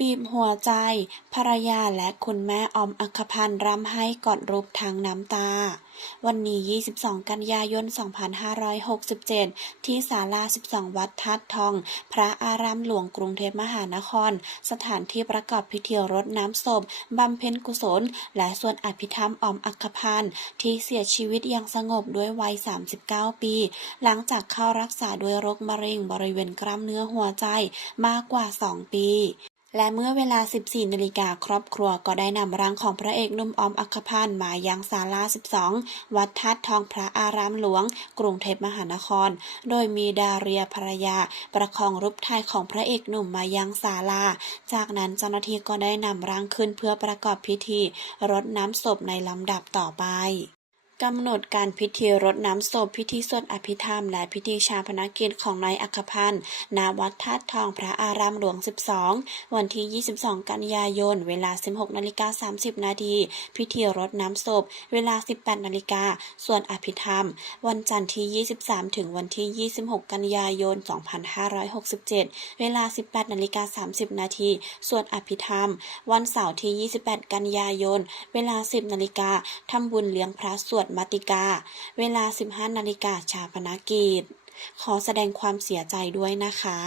บีบหัวใจ ภรรยาและคุณแม่ออมอัคพันธ์ร่ำไห้กอดรูปทางน้ำตา วันนี้ 22 กันยายน 2567 ที่ศาลา 12 วัดทัดทอง พระอารามหลวงกรุงเทพมหานคร สถานที่ประกอบพิธีรดน้ำศพบำเพ็ญกุศล และส่วดอภิธรรมออมอัคคพันธ์ที่เสียชีวิตอย่างสงบด้วยวัย 39 ปี หลังจากเข้ารักษาด้วยโรคมะเร็งบริเวณกล้ามเนื้อหัวใจมากกว่า 2 ปี และเมื่อเวลา 14 นาฬิกาครอบครัวก็ได้นำร่างของพระเอกนุ่มออมอัคคพันธ์มายังศาลา 12 วัดทัดทองพระอารามหลวง กรุงเทพมหานคร โดยมีดาเรียภรรยา ประคองรูปถ่ายของพระเอกหนุ่มมายังศาลา จากนั้นเจ้าหน้าที่ก็ได้นำร่างขึ้นเพื่อประกอบพิธีรดน้ำศพในลำดับต่อไป กำหนดการพิธีรดน้ำศพพิธีสวดอภิธรรม และพิธีชาปนกิจของนายอัคคพันธ์ณวัดธาตุทองพระอารามหลวง 12 วันที่ 22 กันยายน เวลา 16นาฬิกา30 นาทีพิธีรดน้ำศพ เวลา 18นาฬิกาส่วนอภิธรรม วันจันทร์ที่ 23 ถึงวันที่ 26 กันยายน 2567 เวลา 18นาฬิกา30 นาทีส่วนอภิธรรม วันเสาร์ที่ 28 กันยายน เวลา 10นาฬิกาทำบุญเลี้ยงพระสวดมาติกา เวลา 15 นาฬิกาชาปนกิจ ขอแสดงความเสียใจด้วยนะคะ